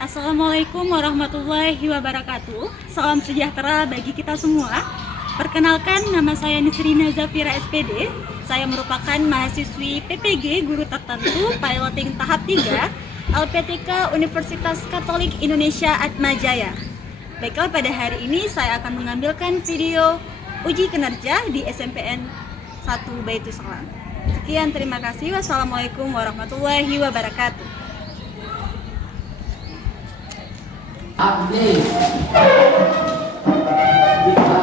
Assalamualaikum warahmatullahi wabarakatuh. Salam sejahtera bagi kita semua. Perkenalkan, nama saya Nisrina Zafira SPD. Saya merupakan mahasiswi PPG Guru Tertentu Piloting Tahap 3 LPTK Universitas Katolik Indonesia Atmajaya. Baiklah, pada hari ini saya akan mengambilkan video uji kinerja di SMPN 1 Baitus Salam. Sekian, terima kasih. Wassalamualaikum warahmatullahi wabarakatuh. Abdi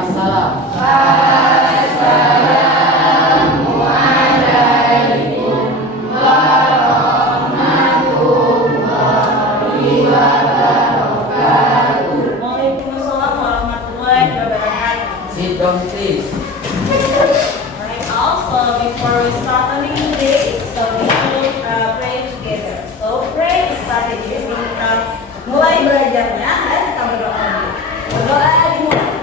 Salam. Assalamualaikum warahmatullahi wabarakatuh. Waalaikumsalam warahmatullahi wabarakatuh. Sit down, please. Alright, also before we start learning today, so we should pray together. So pray started. Jadi kita mulai belajarnya, ayo kita berdoa dulu. Berdoa dimulai.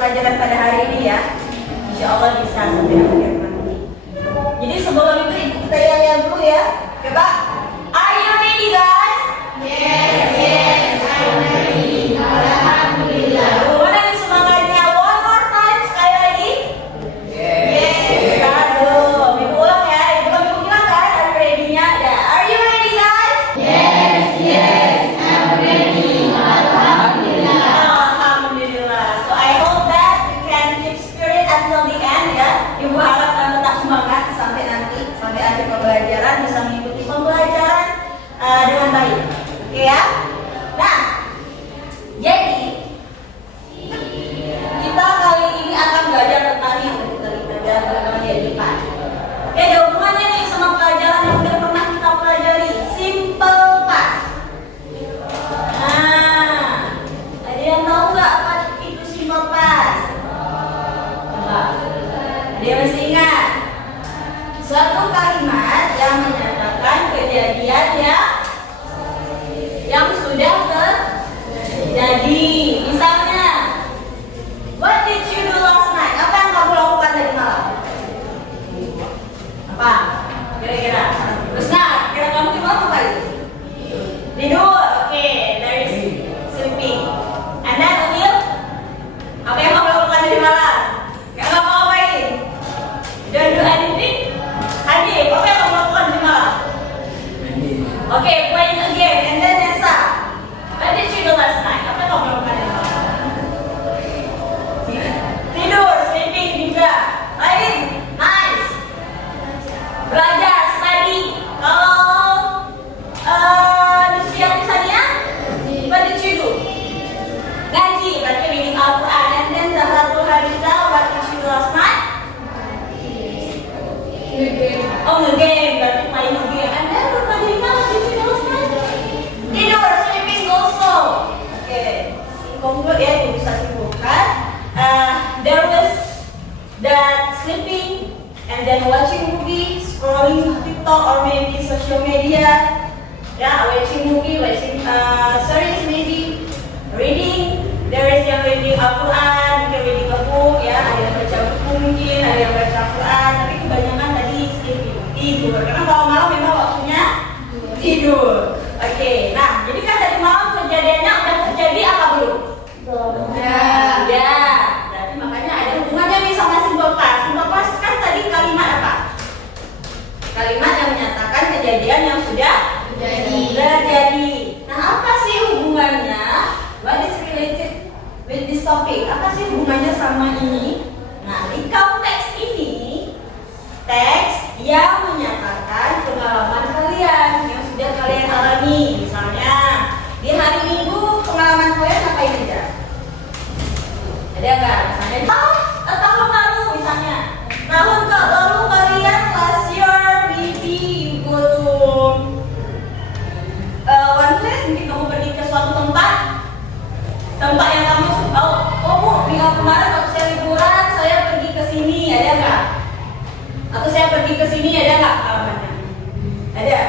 Pelajaran pada hari ini ya, insya Allah bisa sampai akhir nanti. Jadi sebelum itu ibu kita yang dulu ya, oke Pak? Are you ready guys? Yes, I'm ready. Alhamdulillah. Mana nih semangatnya? One more time, sekali lagi. Yes. Aduh, ibu ulang ya. Ibu bilang kan, are you ready-nya? Ya. Are you ready guys? Yes, I'm ready. Alhamdulillah. So I hope that you can keep spirit until the end ya. Ibu harap tetap semangat sampai akhir pembelajaran, bisa mengikuti pembelajaran dengan baik. Oke ya. Nah, jadi kita kali ini akan belajar tentang yang kita belajar di IPA. Oke, ada hubungannya nih sama pelajaran yang udah pernah kita pelajari, simple past. Nah, ada yang tahu nggak apa itu simple past? Dia masih ingat? Suatu kalimat yang menyatakan kejadian yang sudah terjadi. Misalnya, what did you do last night? Apa yang kamu lakukan tadi malam? Apa? Kira-kira. Terus nggak? Kira kamu di mana tadi? Tidur. Oke, there is sleeping. And then Udil, apa yang kamu lakukan tadi malam? conclude ya, ibu bisa simpulkan. There was that sleeping and then watching movie, scrolling TikTok or maybe social media, yeah, watching movie, watching series maybe, reading. There is yang reading Al-Quran, mungkin reading a book, ya, ada yang baca buku mungkin, ada yang baca Al-Quran, tapi kebanyakan tadi sleeping, tidur. Karena kalau malam memang waktunya tidur. Oke, nah jadi kan tadi malam kejadiannya udah terjadi apa belum? Ya, berarti makanya ada hubungannya nih sama simple past. Simple past kan tadi kalimat apa? Kalimat yang menyatakan kejadian yang sudah terjadi. Nah, apa sih hubungannya? What is related with this topic? Apa sih hubungannya sama ini? Nah, di konteks ini, teks yang menyatakan pengalaman kalian yang sudah kalian alami. Misalnya, di hari Minggu pengalaman kalian ngapain aja? Ada nggak? Misalnya, tahun lalu misalnya, tahun lalu kalian last year maybe you go to one place, mungkin kamu pergi ke suatu tempat yang kamu bu, minggu kemarin waktu saya liburan saya pergi ke sini, ada nggak? Atau saya pergi ke sini, ada nggak pengalamannya? Ada.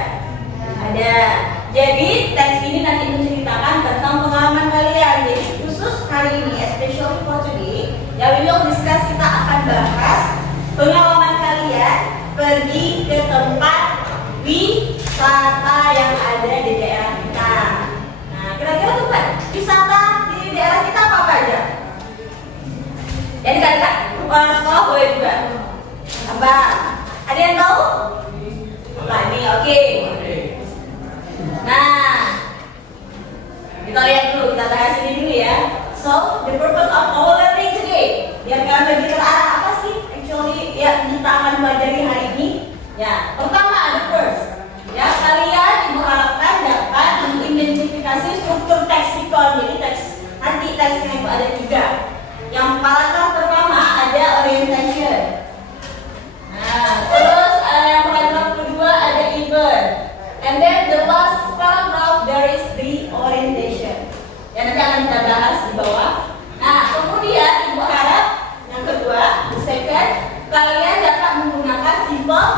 Jadi teks ini nanti menceritakan tentang pengalaman kalian. Jadi khusus hari ini, especially for today, ya we will discuss, kita akan bahas pengalaman kalian pergi ke tempat wisata yang ada di daerah kita. Nah, kira-kira tempat wisata di daerah kita apa aja? Jadi kalian sekolah boleh juga. Apa? Ada yang tahu? Apa ini? Oke. Nah, kita lihat dulu, kita bahas ini dulu ya. So, the purpose of our learning today, biar kalian lebih terarah apa sih actually ya kita akan pelajari hari ini. Ya, pertama, the first, ya kalian ibu harapkan dapat mengidentifikasi struktur leksikon. Jadi nanti teksnya itu ada 3. Yang paragraf pertama ada orientation. Nah, terus yang paragraf kedua ada event. And then the last paragraph there is the orientation. Ya nanti akan kita bahas di bawah. Nah, kemudian ibu harap yang kedua, the second, kalian dapat menggunakan simple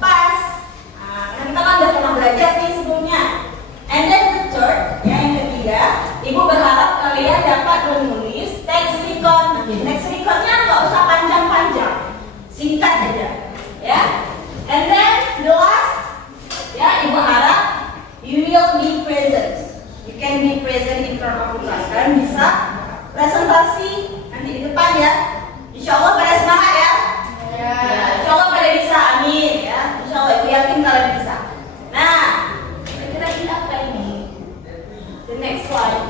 past. Nah, kita kan udah pernah belajar nih sebelumnya. And then the third, yang ketiga, ibu berharap kalian dapat menulis leksikon. Leksikonnya nggak usah panjang-panjang, singkat aja, ya. And then the last, ya ibu harap you will be present. You can be present in front of class. Kalian bisa presentasi nanti di depan ya. Insya Allah pada semangat ya. Ya, insya Allah pada bisa, amin ya. Insya Allah ibu yakin kalian bisa. Nah, kira-kira ini apa ini? The next slide.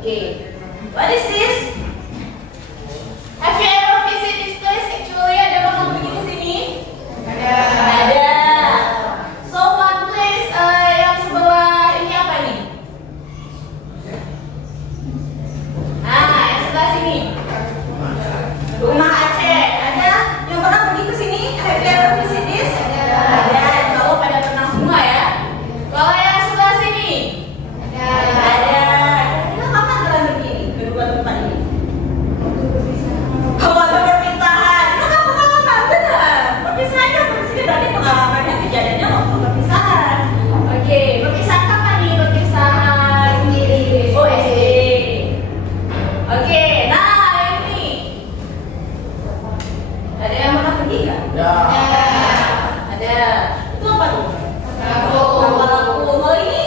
Okay. What is this? Have you ever visit this place? Actually, ada orang pergi ke sini? Ada. So one place yang sebelah ini apa ini? Nah, yang sebelah sini. Rumah Aceh. Ada yang pernah pergi ke sini? Have you ever visit this? Ada. Kalau pada pernah semua ya. Kalau yang sebelah sini? Ada. Kita kapan kalian pergi ke dua tempat ini? Kalau ada perpisahan, itu kan pengalaman benar. Perpisahannya berarti pengalamannya kejadiannya waktu perpisahan. Oke, perpisahan kapan nih? Perpisahan sendiri. Oh, SD. Oke, nah ini ada yang pernah pergi nggak? Ada. Itu apa tuh? Lapu. Kalau ini?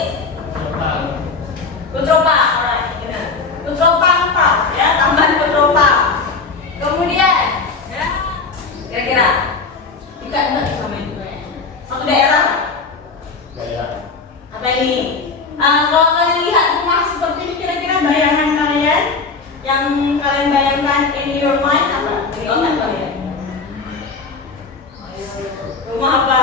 Kutropang. Alright, benar. Kutropang Park, ya, Taman Kutropang. Kemudian, ya, kira-kira juga sama itu ya. Satu daerah. Apa ini? Kalau kalian lihat rumah seperti ini, kira-kira bayangan kalian yang kalian bayangkan in your mind apa? Di otak kalian? Rumah apa?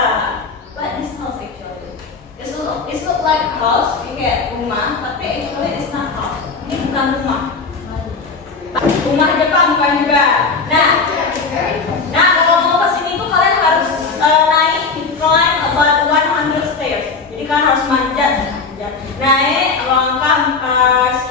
What is house actually? It's look like house, kayak rumah, tapi actually it's not house. Ini bukan rumah. Rumah Jepang bukan juga. Nah kalau mau ke sini tuh kalian harus naik, climb about 100 stairs. Jadi kalian harus manjat, naik langkah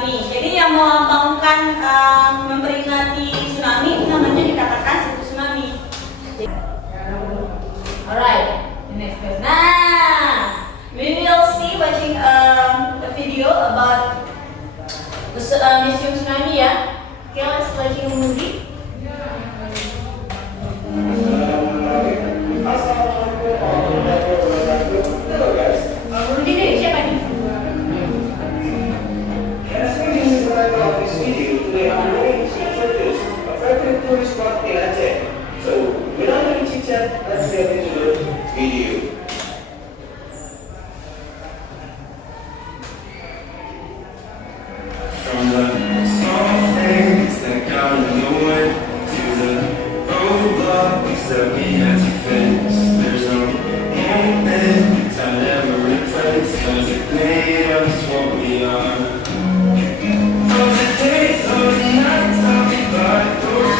tsunami. Jadi yang melambangkan memperingati tsunami namanya dikatakan situ tsunami. Alright, the next question. Nah, we will see watching a video about the museum tsunami ya. Okay, let's watching a movie. Movie deh, siapa nih? As we describe of this video, today I'm going to introduce a favorite tourist spot in Aceh. So, without any chit chat, let's get into the video. From the small things that got in the way to the roadblocks that we had to face. There's no moment I'd ever replace, 'cause it made us what we are. From the days of the nights I'll be by those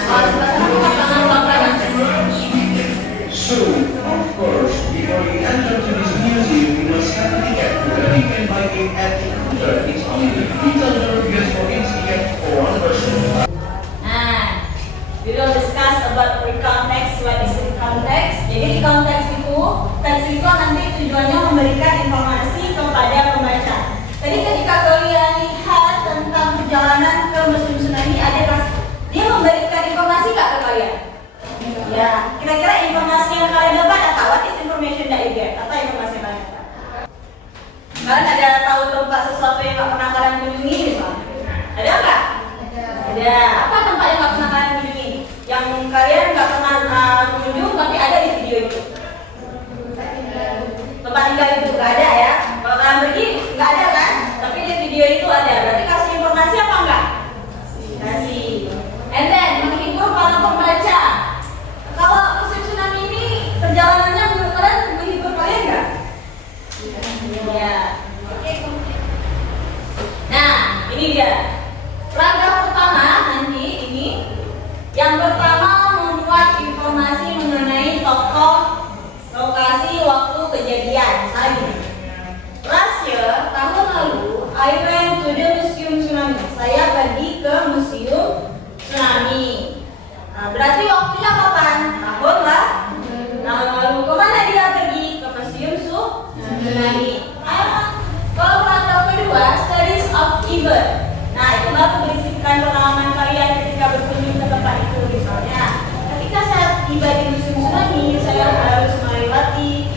So, of course, before you enter to this museum, you must have a ticket. You can buy it at the counter. It's only 3,000 rupiah for each ticket for one person. Nah, we will discuss about recount text. What is recount text? Jadi recount text itu, teks itu nanti tujuannya memberikan informasi kepada pembaca. Tadi ketika kalian lihat tentang perjalanan ke museum tsunami, dia memberikan informasi nggak ke kalian? Ya, kira-kira informasi yang kalian dapat apa? What is information that you get? Apa informasi yang kalian dapat? Kalian ada tahu tempat sesuatu yang nggak pernah kalian kunjungi misalnya? Ada nggak? Ada. Apa tempat yang nggak pernah kalian kunjungi? Yang kalian nggak pernah kunjung tapi ada di video itu? Tempat tinggal itu nggak ada ya? Kalau kalian pergi nggak ada kan? Tapi di video itu ada. Berarti kasih informasi apa enggak? Kasih. And then menghibur para pembaca. Kalau musim tsunami ini perjalanannya menurut kalian menghibur kalian nggak? Ya. Oke. Nah, ini dia. Langkah pertama nanti ini. Yang pertama membuat informasi mengenai tokoh, lokasi, waktu kejadian. Misalnya gini. Last year, tahun lalu, I went to the museum tsunami. Saya pergi ke museum tsunami. Nah, berarti waktunya kapan? Tahun lah. Tahun lalu. Kemana dia pergi? Ke museum tsunami. Kalau langkah kedua, studies of event. Nah, itu baru berisikan pengalaman kalian ketika berkunjung ke tempat itu. Misalnya, ketika saya tiba di museum tsunami, saya harus melewati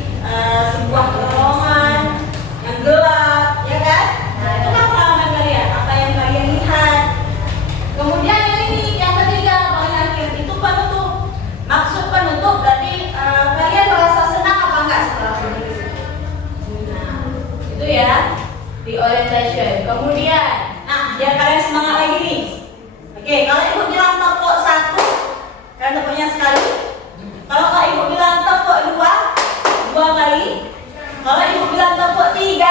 sebuah terowongan yang gelap, ya kan? Nah, itu kan pengalaman kalian. Apa yang kalian lihat? Kemudian yang ketiga, paling akhir itu penutup. Maksud penutup berarti kalian merasa senang apa enggak setelah menulis? Nah, itu ya, di orientation. Kemudian, nah, biar kalian semangat lagi nih. Oke, kalau ibu bilang tepuk 1, kalian tepuknya sekali. Kalau kak ibu bilang tepuk 2 kali. Kalau ibu bilang tepuk 3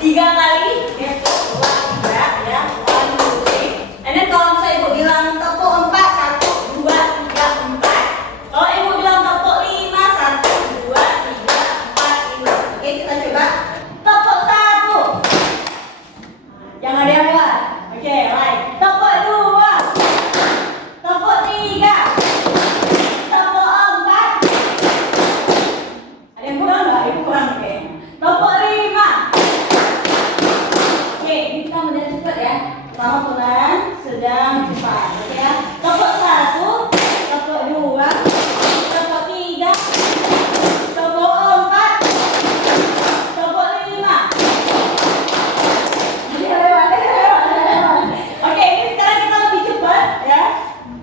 kali. Ya, 2, 3, ya. 1, 2, 3. And then kalau misalnya ibu bilang tepuk 4, 1, 2, 3, 4. Kalau ibu bilang tepuk 5, 1, 2, 3, 4, 5. Oke, kita coba. Tepuk 1. Jangan ada yang lewat. Oke, right. Tepuk 2. Tepuk 3. Tepuk 4. Ada yang kurang nggak? Ibu kurang, oke. Tepuk 5. Oke, ini kita mudah cepat ya. Pertama pelan, sedang, cepat. Oke ya. Tepuk 1, tepuk 2, tepuk 3, tepuk 4, tepuk 5. Lewat. Oke, ini sekarang kita lebih cepat ya.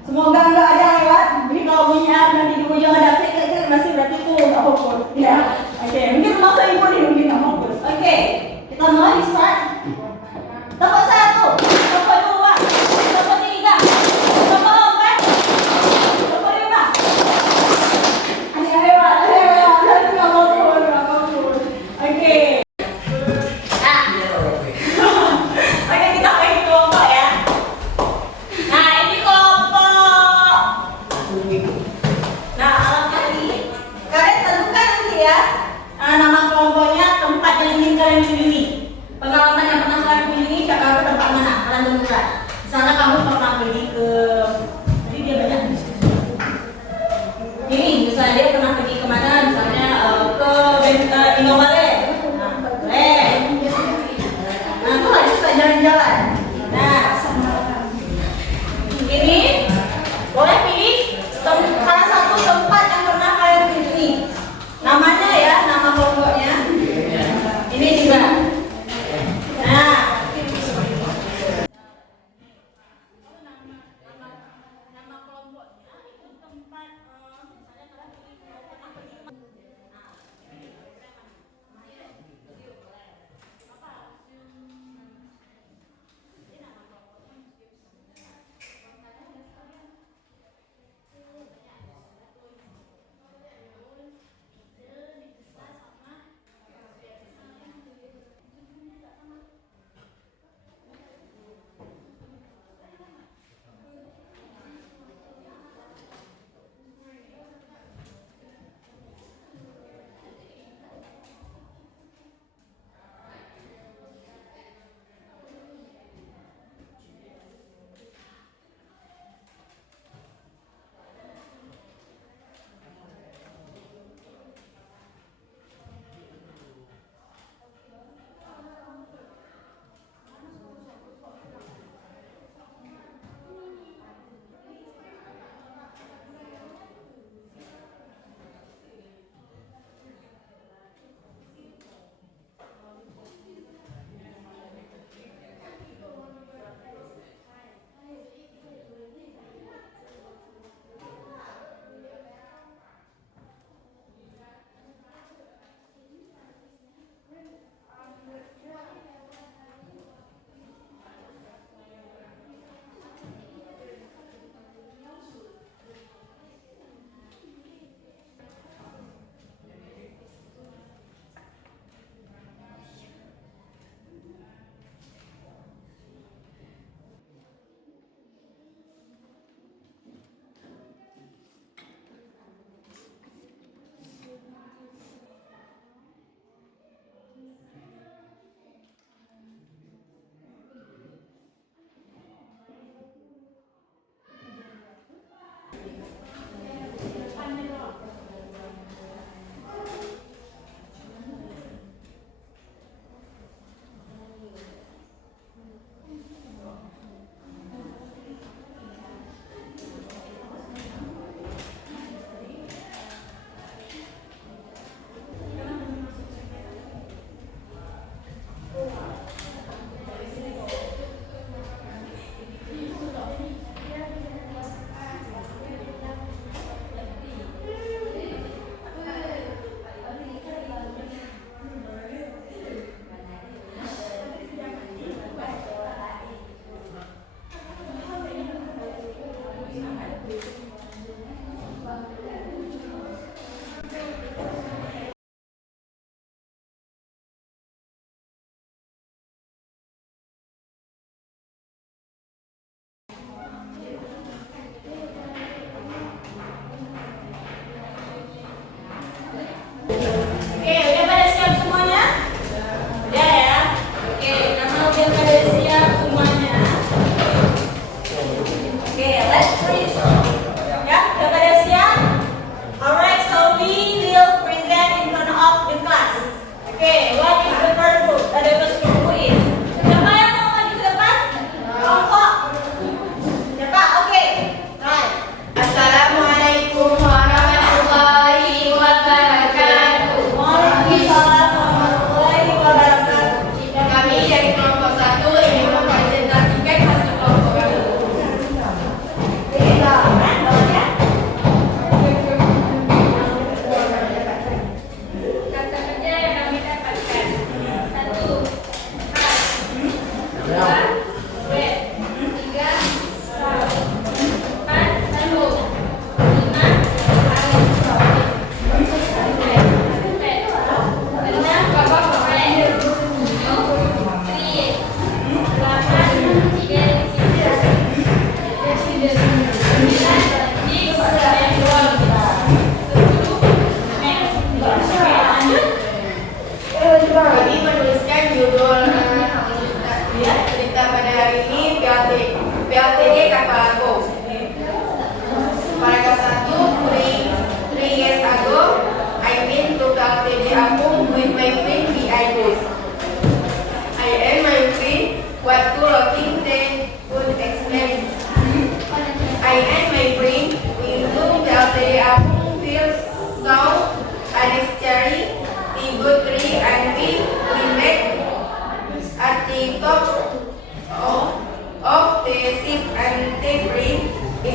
Semoga nggak ada yang lewat. Jadi kalau bunyi nanti di ujung ada klik masih berarti itu nggak fokus ya. Oke, mungkin masa ibu nih mungkin nggak fokus. Oke, kita mulai start. Tepuk 1, tepuk 2, Misalnya kamu pernah pergi ke, tadi dia banyak. Ini misalnya dia pernah pergi kemana? Misalnya ke Indomaret. Nah, boleh. Nah, itu harus suka jalan-jalan. Nah, ini boleh pilih salah satu tempat yang pernah kalian kunjungi. Namanya ya, nama kelompoknya. Ini juga. Nah,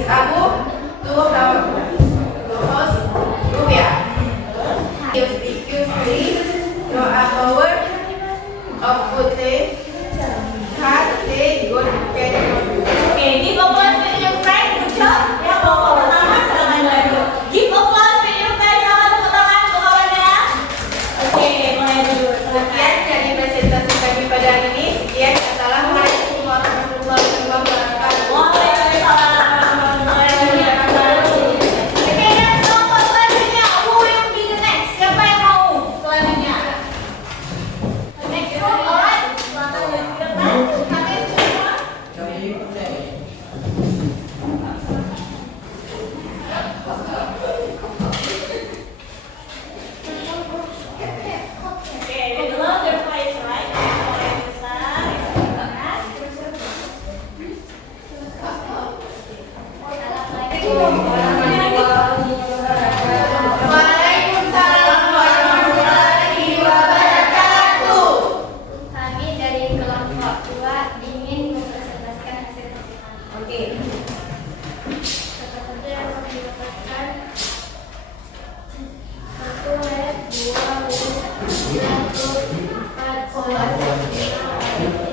Miss Abu to host Rubia. Excuse draw a power of good day. Had a good category. Oke, give applause to your friend. Good job. Ya, bawa pertama silakan dulu. Give applause to your friend. Silakan tepuk tangan untuk kawannya. Oke, mulai dulu. Sekian dari presentasi kami pada hari ini. Sekian. Assalamualaikum warahmatullahi wabarakatuh. Waalaikumsalam warahmatullahi wabarakatuh. Oke, dan kelompok selanjutnya. Who will be the next? Siapa yang mau selanjutnya? Next group, alright. Silakan ya, silakan. Kalian semua. Okay, they love their place, right? Waalaikumsalam warahmatullahi wabarakatuh. Kami dari kelompok 2 ingin mempresentasikan hasil pemilihan. Oke. Seperti yang kami dapatkan 1 lab, 2 lab, 4 pola, 1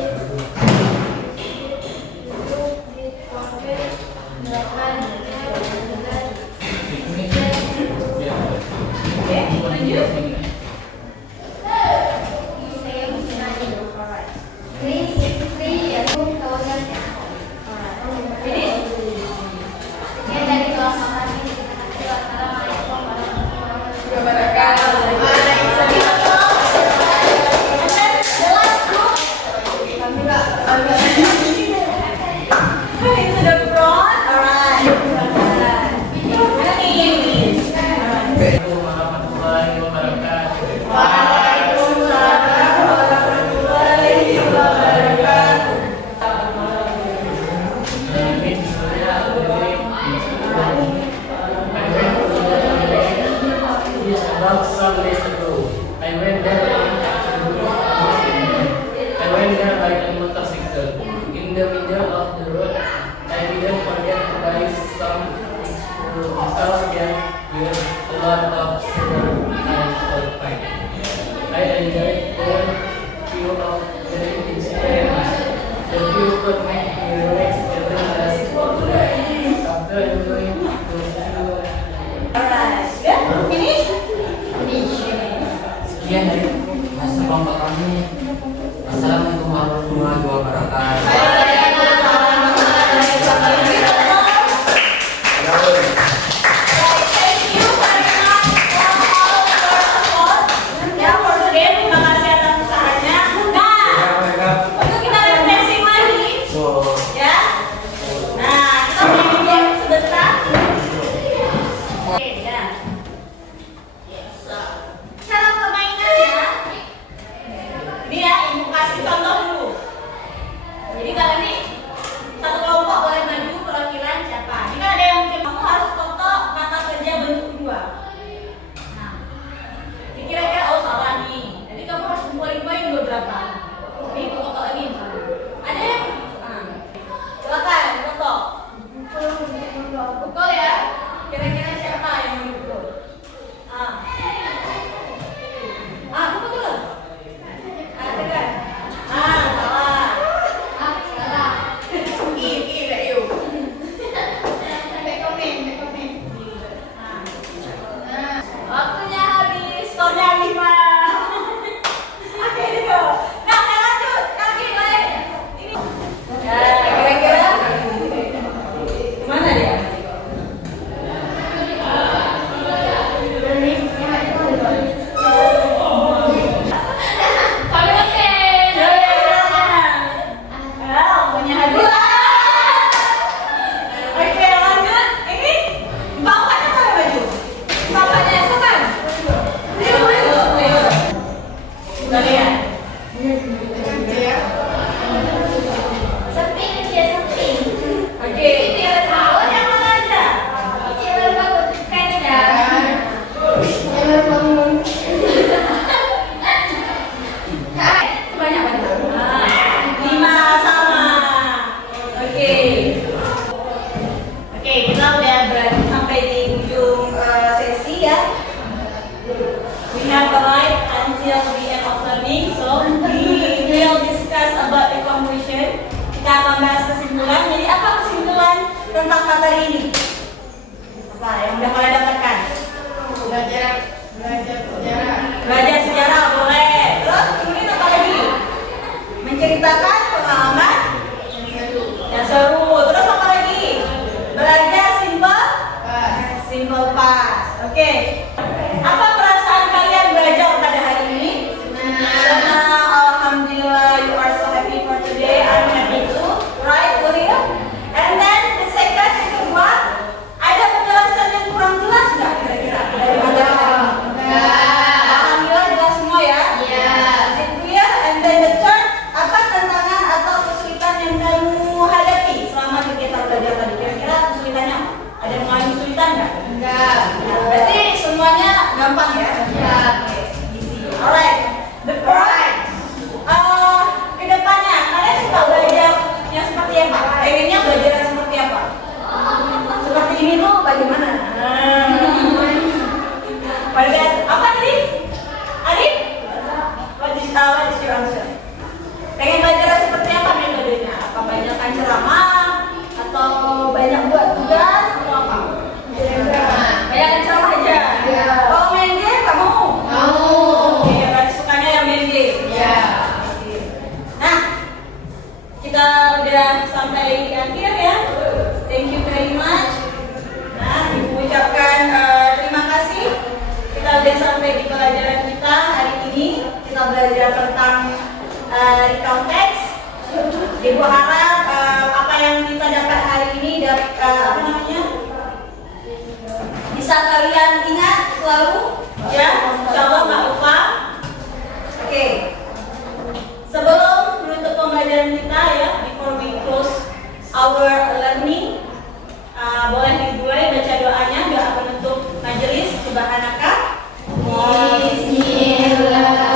kita membahas kesimpulan. Jadi apa kesimpulan tentang materi ini? Apa yang udah kalian dapatkan? Belajar sejarah. Belajar sejarah boleh. Terus kemudian apa lagi? Menceritakan pengalaman yang seru. Terus apa lagi? Belajar simple past. Oke. Apa perasaan kalian belajar pada hari ini? Senang. Alhamdulillah, you are so happy for today. I'm happy too, right, Julia? And then the second yang kedua, ada penjelasan yang kurang jelas nggak kira-kira dari materi hari ini? Alhamdulillah jelas semua ya. Is it clear? And then the third, apa tantangan atau kesulitan yang kamu hadapi selama kegiatan belajar tadi? Kira-kira kesulitannya apa? Ada yang mengalami kesulitan nggak? Enggak. Berarti semuanya gampang ya? Oke, easy. Alright, the fourth, kedepannya kalian suka belajar yang seperti apa? Pengennya belajar yang seperti apa? Seperti ini tuh bagaimana? Pada apa tadi? Arif? What is your answer? Pengen belajar seperti apa metodenya? Apa banyakkan ceramah? Atau banyak buat tugas? Atau apa? Banyakkan ceramah aja? Kalau main game kamu? Oke, berarti sukanya yang main game? Nah, kita udah sampai di akhir ya. Thank you very much. Nah, Ibu ucapkan terima kasih. Kita udah sampai di pelajaran kita hari ini. Kita belajar tentang recount text. Ibu harap apa yang kita dapat hari ini bisa kalian ingat selalu ya. Insyaallah nggak lupa. Oke. Sebelum menutup pembelajaran kita ya, before we close our learning, boleh dimulai baca doanya, doa penutup majelis. Subhanaka. Astaghfirullah.